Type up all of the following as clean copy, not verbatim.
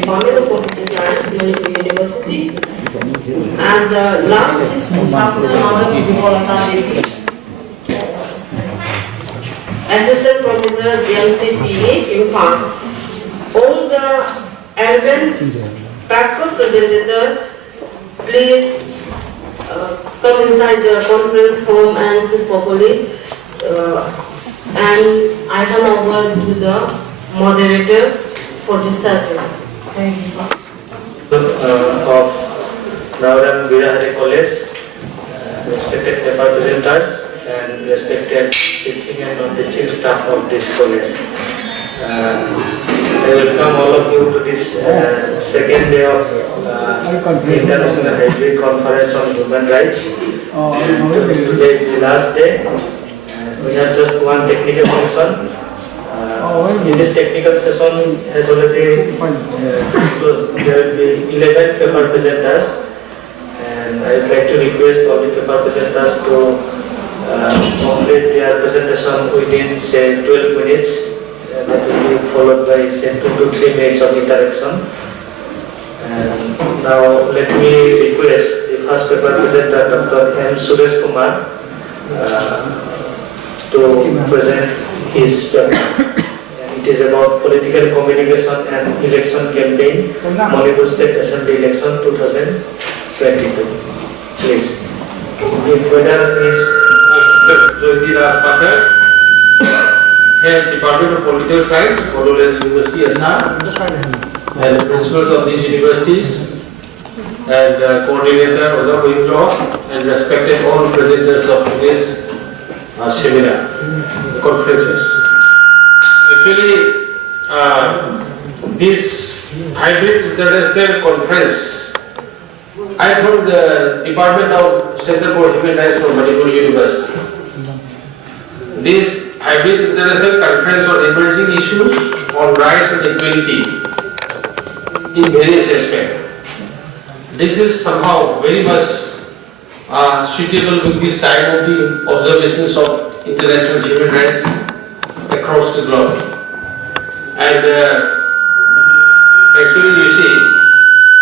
Department of Computer Science, Manipur University. And last is Naorem Assistant Professor DMCTA Impan. All the urban backward presenters, please come inside the conference room and sit properly. And I hand over to the moderator for this session. Thank you. Of Naorem Birahari College, respected paper presenters and respected teaching and non-teaching staff of this college. I welcome all of you to this second day of International Hybrid Conference on Human Rights. Today is the last day. We have just one technical session. In this technical session has already disclosed there will be 11 paper presenters, and I would like to request all the paper presenters to complete their presentation within say 12 minutes. That will be followed by say 2 to 3 minutes of interaction. And now let me request the first paper presenter, Dr. M. Suresh Kumar, to present his paper. It is about political communication and election campaign, Manipur State Assembly election 2022. Please. The winner is Jyoti Rajpathar, Head Department of Political Science, Bodoland University, Assam, and the principals of these universities, and coordinator Oza Windro, and respected all presenters of today's seminar, conferences. Actually, this hybrid international conference, I thought the Department of Center for Human Rights from Manipur University. This hybrid international conference on emerging issues on rights and equality in various aspects. This is somehow very much suitable with this time of the observations of international human rights across the globe. And actually, you see,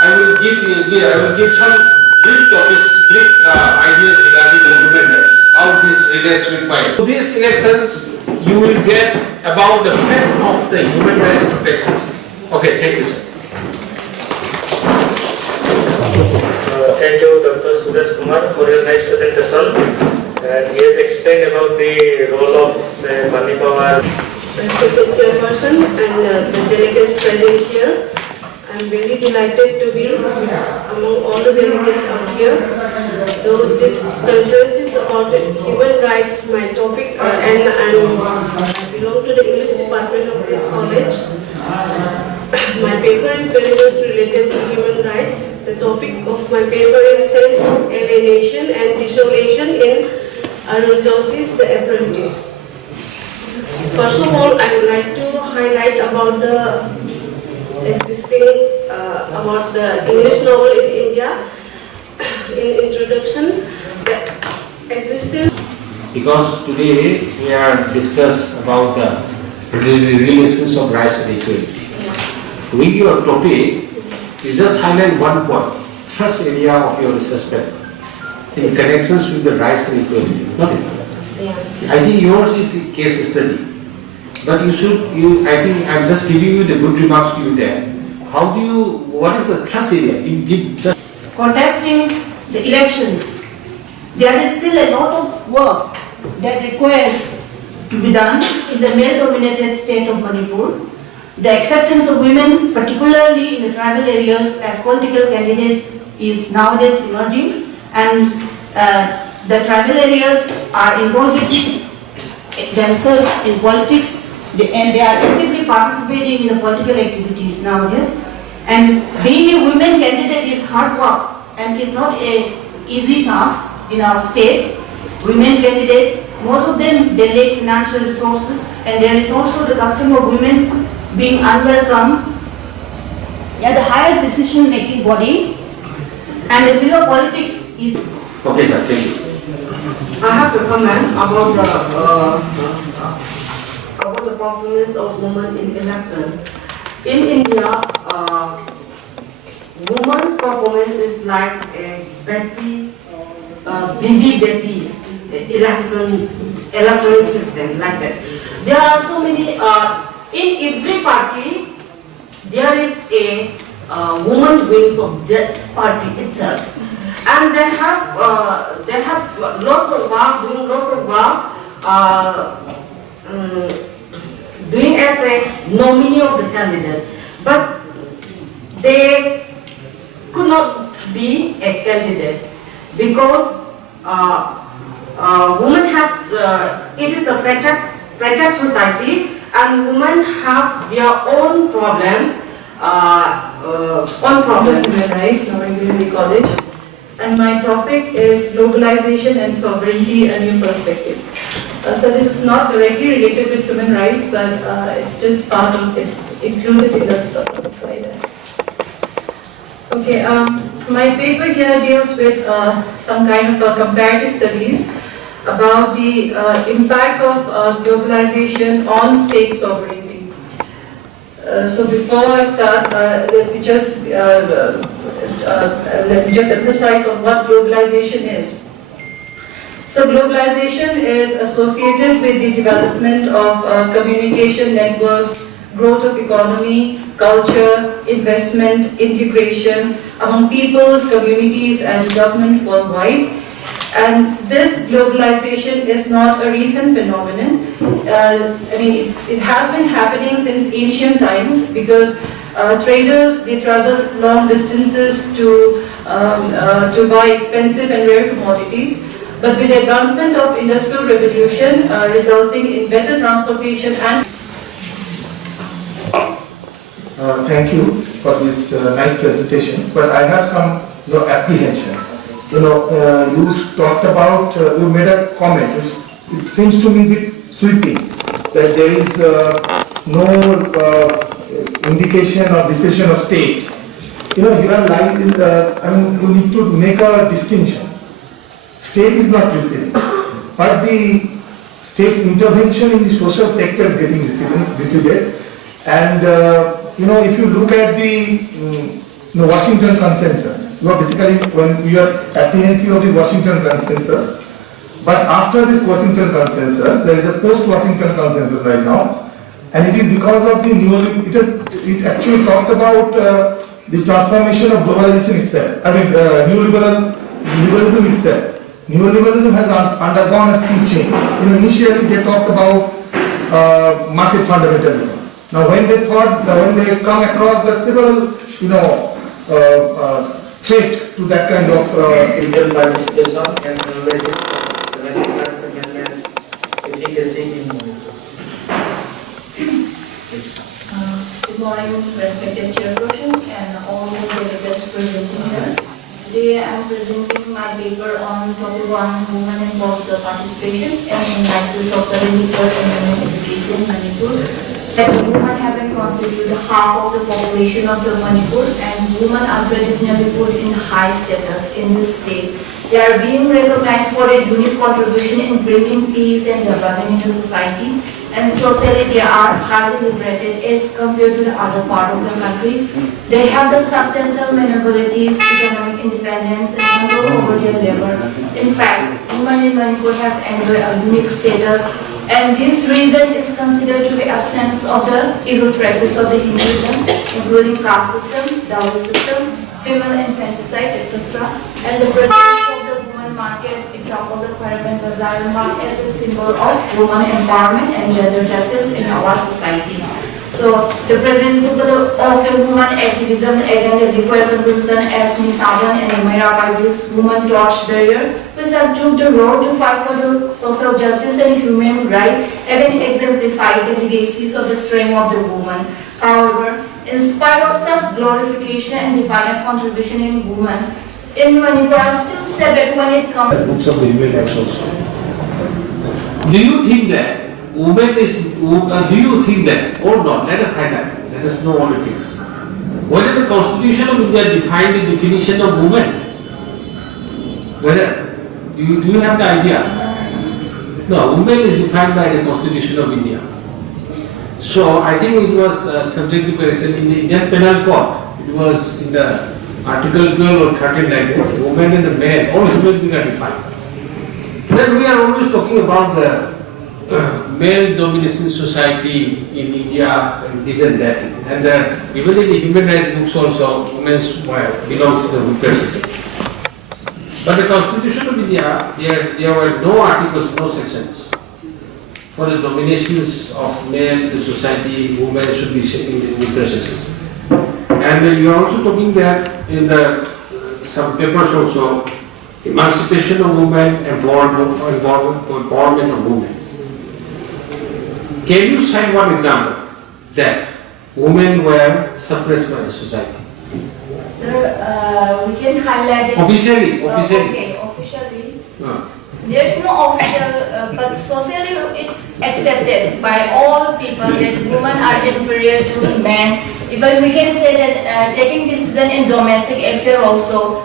I will give some brief topics, brief ideas regarding the human rights, how this relates with mine. To these elections, you will get about the fact of the human rights protection. Okay, thank you, sir. Thank you, Dr. Suresh Kumar, for your nice presentation. And he has explained about the role of Manipur. Respected Chairperson and the delegates present here. I am very delighted to be among all the delegates out here. So this conference is about human rights, my topic, and I belong to the English department of this college. My paper is very much related to human rights. The topic of my paper is sense of alienation and desolation in Arunchosis, the apprentice. First of all, I would like to highlight about the existing, about the English novel in India. In introduction, the existing. Because today we are discuss about the relations of rights and equality. With your topic, you just highlight one point, first area of your research paper, in connections with the rights and equality, is not it? Yeah. I think yours is a case study, but I think I'm just giving you the good remarks to you there. What is the thrust area? You give just contesting the elections. There is still a lot of work that requires to be done in the male-dominated state of Manipur. The acceptance of women, particularly in the tribal areas as political candidates, is nowadays emerging, and the tribal areas are involving themselves in politics, and they are actively participating in the political activities nowadays. And being a women candidate is hard work and is not an easy task in our state. Women candidates, most of them, they lack financial resources, and there is also the custom of women being unwelcome. They are the highest decision-making body, and the field of politics is. okay, sir. Thank you. I have a comment about the performance of women in election. In India, women's performance is like a BB Betty electoral system, like that. There are so many, in every party, there is a woman wings of that party itself. And they have lots of work, doing lots of work, doing as a nominee of the candidate. But they could not be a candidate because women have, it is a patriarchal society, and women have their own problems, Human rights, Naorem College, and my topic is globalization and sovereignty, a new perspective. So this is not directly related with human rights, but it's just part of, it's included in the slide. Okay, my paper here deals with some kind of comparative studies about the impact of globalization on state sovereignty. So before I start, let me just emphasize on what globalization is. So globalization is associated with the development of communication networks, growth of economy, culture, investment, integration among peoples, communities, and government worldwide. And this globalization is not a recent phenomenon. I mean, it has been happening since ancient times, because traders, they traveled long distances to buy expensive and rare commodities. But with the advancement of industrial revolution, resulting in better transportation and thank you for this nice presentation, but I have some apprehension. You talked about, you made a comment, it seems to me a bit sweeping, that there is no indication or decision of state. Your life is, you need to make a distinction. State is not receiving, but the state's intervention in the social sector is getting receded. And if you look at the Washington Consensus, you are basically, when we are apprehensive of the Washington Consensus, but after this Washington Consensus, there is a post-Washington Consensus right now, and it is because of the it actually talks about the transformation of globalization itself. Neoliberalism itself. Neoliberalism has undergone a sea change. Initially they talked about market fundamentalism. Now, when they come across that several, threat to that kind of Indian participation and analysis of 75 amendments efficacy in Manipur. Good morning, respected chairperson and all the delegates presenting here. Today I am presenting my paper on topic 1, women in political participation and analysis of 70% women education in Manipur. As women have constituted half of the population of the Manipur, and women are traditionally put in high status in this state. They are being recognized for a unique contribution in bringing peace and development in the society, and socially they are highly liberated as compared to the other part of the country. They have the substantial maneuverabilities, economic independence, and control over their labor. In fact, women in Manipur have enjoyed a unique status, and this reason is considered to be absence of the evil practice of the Hinduism, including caste system, dowry system, female infanticide, etc., and the presence of the woman market, example the Caravan Bazaar, marked as a symbol of woman empowerment and gender justice in our society. So the presence of the woman activism and the liquor consumption as Nisaban and Amira by this woman torch barrier, which have took the role to fight for the social justice and human rights, even exemplified the legacies of the strength of the woman. However, in spite of such glorification and definite contribution in women, in Manipur are still separate when it comes to books of the human rights also. Do you think that women is, do you think that, or not, let us highlight, let us know all the things. Whether the Constitution of India defined the definition of woman? Whether, do you have the idea? No, woman is defined by the Constitution of India. So I think it was subject to question in the Indian Penal Code. It was in the Article 12 or 13 like that. Women and the men, all human beings are defined. Then we are always talking about the male domination society in India, and this and that. And even in the human rights books also, women belong to the weaker section. But the Constitution of India, there were no articles, no sections for the dominations of men in the society. Women should be in the weaker sections. And you are also talking that in the some papers also, emancipation of women, empowerment of women. Can you cite one example that women were suppressed by the society? Sir, we can highlight it. Officially. Okay, officially. There is no official, but socially it's accepted by all people that women are inferior to men. Even we can say that taking decision in domestic affair also,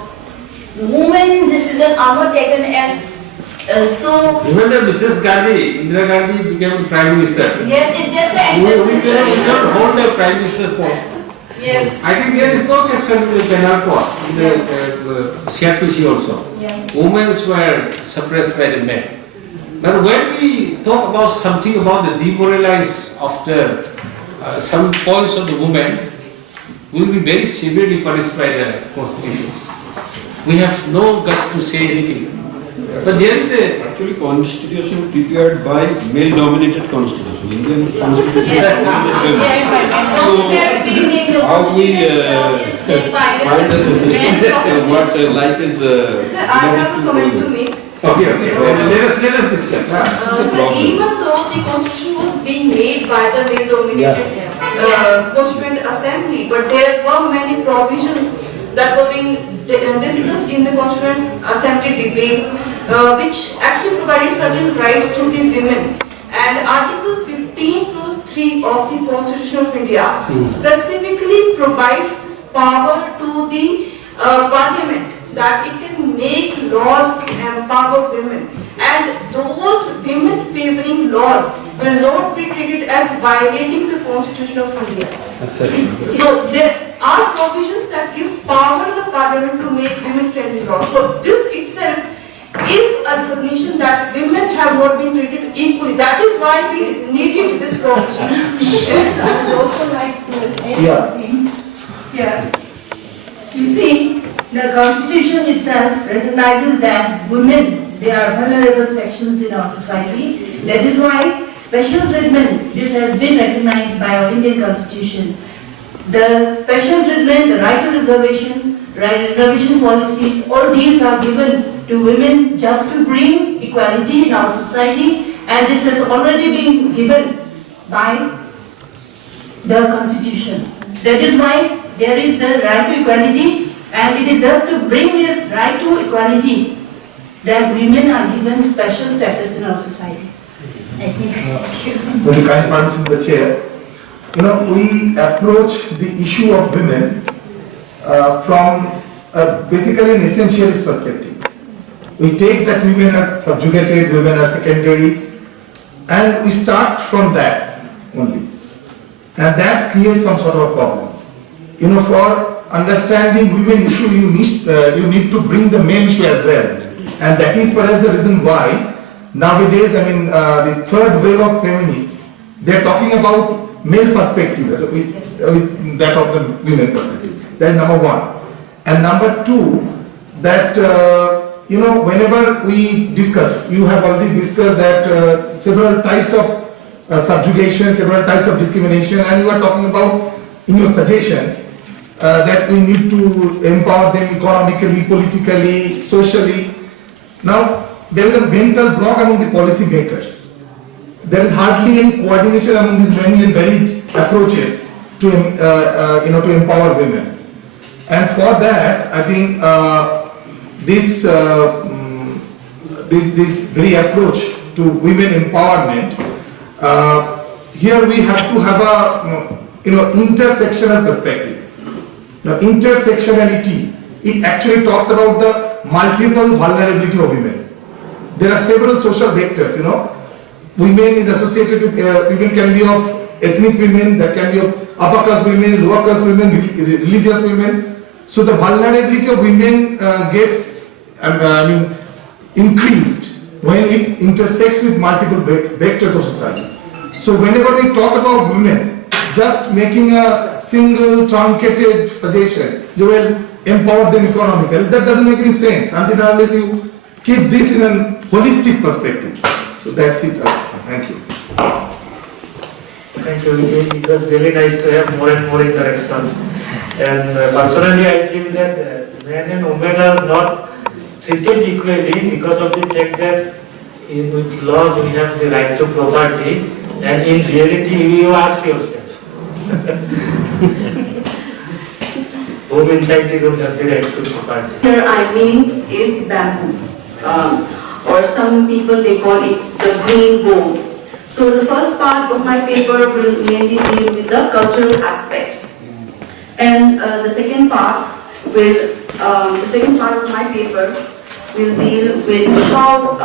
women decisions are not taken as so. Even the Mrs. Gandhi, Indira Gandhi became Prime Minister. Yes, it just We accepts. cannot hold the Prime Minister post. Yes. I think there is no section in the penal code, in the CRPC also. Yes. Women were suppressed by the men. But when we talk about something about the demoralize of the some points of the women, we will be very severely punished by the constitution. We have no guts to say anything. But there is a Actually, constitution prepared by male-dominated constitution. Indian constitution. How we find what life is. Sir, I have a comment to make. okay. Let us discuss. So even though the constitution was being made by the male-dominated constituent assembly, but there were many provisions that were being discussed in the constituent assembly debates, which actually provided certain rights to the women. And Article 15+3 of the Constitution of India specifically provides this power to the Parliament, that it can make laws to empower women, and those women favoring laws will not be treated as violating the Constitution of India. So there are provisions that gives power to the Parliament to make women friendly laws. So this itself is a recognition that women have not been treated equally. That is why we needed this provision. I would also like to add something. Yes. You see, the Constitution itself recognizes that women, they are vulnerable sections in our society. That is why special treatment, this has been recognized by our Indian Constitution. The special treatment, the right to reservation policies, all these are given to women just to bring equality in our society, and this has already been given by the Constitution. That is why there is the right to equality, and it is just to bring this right to equality that women are given special status in our society. With the kind permission of the chair, we approach the issue of women from basically an essentialist perspective. We take that women are subjugated, women are secondary, and we start from that only. And that creates some sort of a problem. For understanding women issue, you need to bring the male issue as well. And that is perhaps the reason why nowadays, the third wave of feminists, they are talking about male perspective, with that of the women perspective. That is number one. And number two, that whenever we discuss, you have already discussed that several types of subjugation, several types of discrimination, and you are talking about in your suggestion that we need to empower them economically, politically, socially. Now, there is a mental block among the policy makers. There is hardly any coordination among these many and varied approaches to empower women. And for that, I think this very approach to women empowerment, here we have to have a intersectional perspective. Now, intersectionality, it actually talks about the multiple vulnerability of women. There are several social vectors, women is associated with, women can be of ethnic women, that can be of upper caste women, lower caste women, religious women. So the vulnerability of women gets increased when it intersects with multiple vectors of society. So whenever we talk about women, just making a single truncated suggestion, you will empower them economically, that doesn't make any sense until unless you keep this in a holistic perspective. So that's it. Thank you. Thank you. It was really nice to have more and more interactions. And personally, I feel that men and women are not treated equally because of the fact that with laws we have the right to property, and in reality you ask yourself, whom inside the room have the right to property? Here I mean is bamboo, or some people they call it the green bone. So the first part of my paper will mainly deal with the cultural aspect, and the second part of my paper will deal with how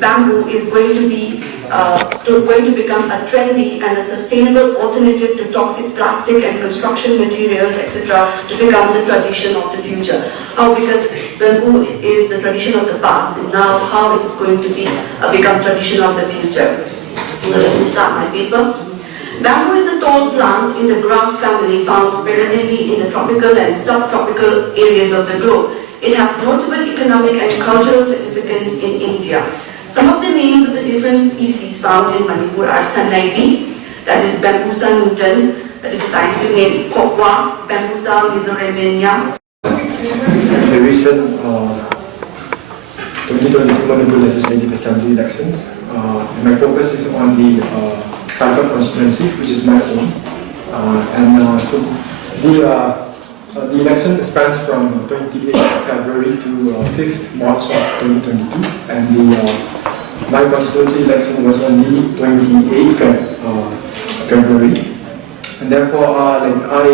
bamboo is going to become a trendy and a sustainable alternative to toxic plastic and construction materials, etc., to become the tradition of the future. How, because bamboo is the tradition of the past, and now how is it going to become tradition of the future? So let me start my paper. Bamboo is a tall plant in the grass family found perennially in the tropical and subtropical areas of the globe. It has notable economic and cultural significance in India. Some of the names of the different species found in Manipur are Sanaibi, that is Bambusa nutans, that is a scientific name, Kokwa, Bambusa missoremenia. The recent 2022 Manipur Legislative Assembly elections, my focus is on the Salford constituency, which is my own. So the election spans from 28th February to 5th March of 2022, and my constituency election was on the 28th February, and therefore I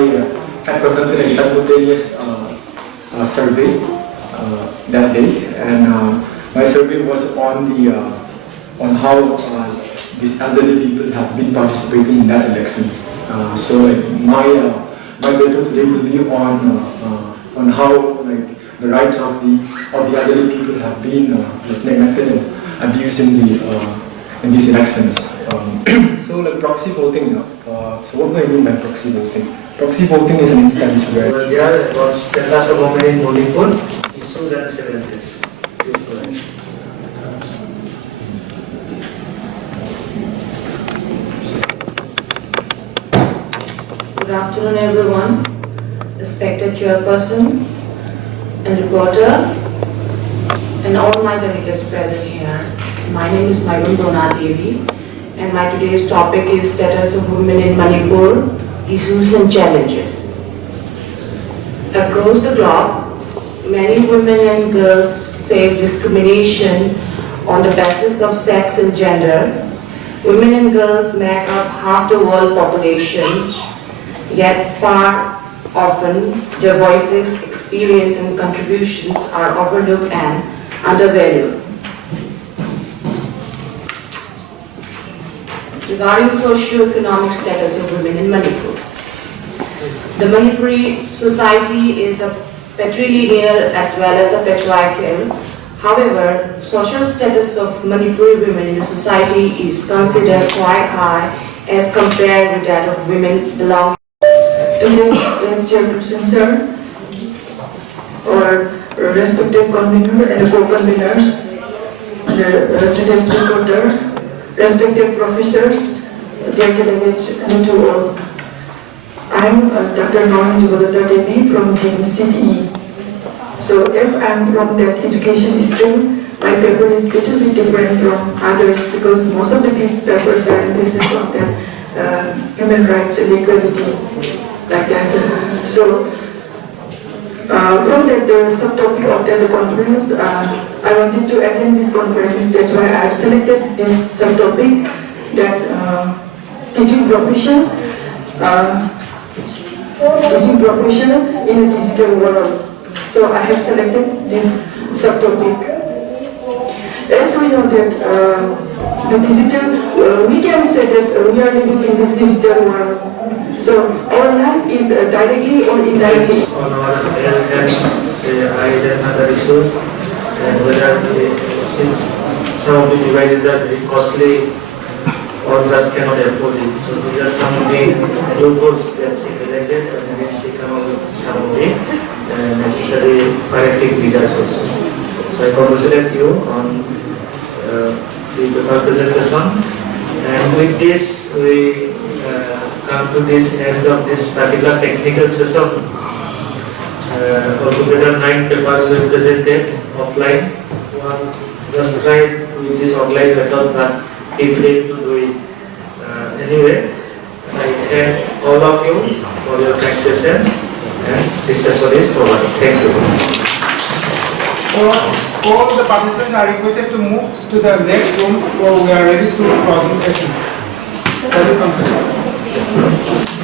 had conducted a simultaneous survey that day, and my survey was on how these elderly people have been participating in that elections. My paper today will be on how the rights of the elderly people have been neglected and abused in these elections. So proxy voting. So what do I mean by proxy voting? Proxy voting is an instance where There are about 10,000 women in Manipur, issues and challenges. Please go ahead. Good afternoon, everyone. Respected chairperson and reporter, and all my delegates present here. My name is Devi, and my today's topic is status of women in Manipur, issues and challenges. Across the globe, many women and girls face discrimination on the basis of sex and gender. Women and girls make up half the world populations, yet far often their voices, experience and contributions are overlooked and undervalued. Regarding socio-economic status of women in Manipur, the Manipuri society is a patrilineal as well as a patriarchal. However, social status of Manipuri women in the society is considered quite high as compared with that of women belonging to this chairperson, sir, or respected convener and co-conveners, today's reporter, respected professors, dear delegates, and to all. I'm Dr. Naorem from CTE. So as I'm from that education stream, my paper is a little bit different from others because most of the papers are interested on the human rights and equality, like that. So from that subtopic of the conference, I wanted to attend this conference. That's why I selected this subtopic, that teaching profession in a digital world. So I have selected this subtopic. As we know that the digital we can say that we are living in this digital world. So our life is directly or indirectly. On our health and eyes and other issues, and whether since some of the devices are very costly or just cannot afford it. So these are some of the loopholes that she collected, and then she come up with some of the necessary corrective measures also. So I congratulate you on the paper presentation, and with this we come to this end of this particular technical session. Altogether 9 papers were presented offline. One just tried with this online method, but he failed to do it. Anyway, I thank all of you for your kind presence, and this session is over. Thank you. All the participants are requested to move to the next room, or we are ready to closing session. That is answer.